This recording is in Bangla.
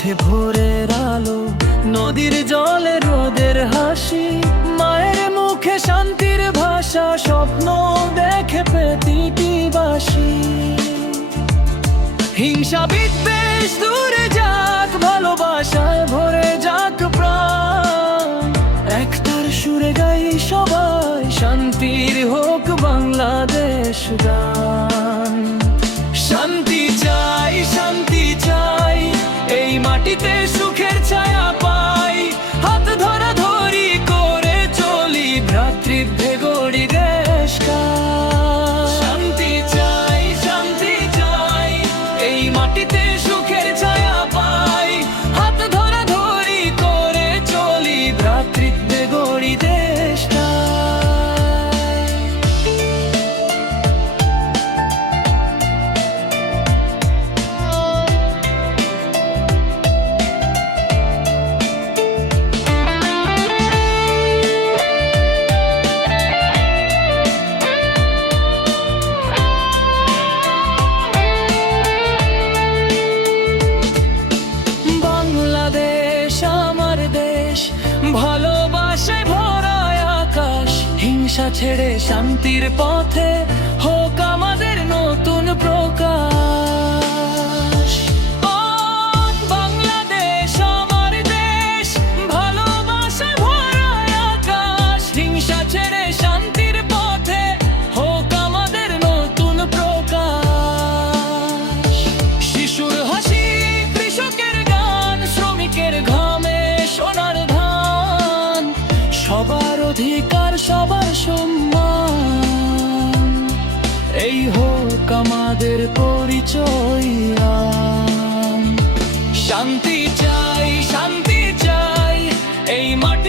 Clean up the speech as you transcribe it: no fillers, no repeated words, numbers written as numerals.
ওঠে ভোরের আলো, নদীর জলে রোদের হাসি, মায়ের মুখে শান্তির ভাষা, স্বপ্ন দেখে প্রতিবাসী। হিংসা বিদ্বেষ দূরে যাক, ভালোবাসায় ভরে যাক প্রাণ। একতার সুরে গাই সবাই, শান্তির হোক বাংলাদেশ গান। শান্তি চাই, শান্তি চাই, এই মাটিতে সুখের ছায়া পাই। হাত ধরাধরি করে চলি, ভ্রাতৃত্বে গড়ি দেশ কাল। শান্তি চাই, শান্তি চাই, এই মাটিতে সুখের ছায়া পাই। হাত ধরাধরি করে চলি, ভ্রাতৃত্বে গড়ি দেশ কাল। ভালোবাসায় ভরা আকাশ, হিংসা ছেড়ে শান্তির পথে হোক আমাদের নতুন প্রকাশ। বাংলাদেশ আমার দেশ, ভালোবাসায় ভরা আকাশ, হিংসা ছেড়ে শান্তির পথে হোক আমাদের নতুন প্রকাশ। শিশুর হাসি, কৃষকের গান, শ্রমিকের ঘামে সোনার ধান, সবার অধিকার সবার সম্মান, এই হোক আমাদের পরিচয়। শান্তি চাই, শান্তি চাই, এই মাটি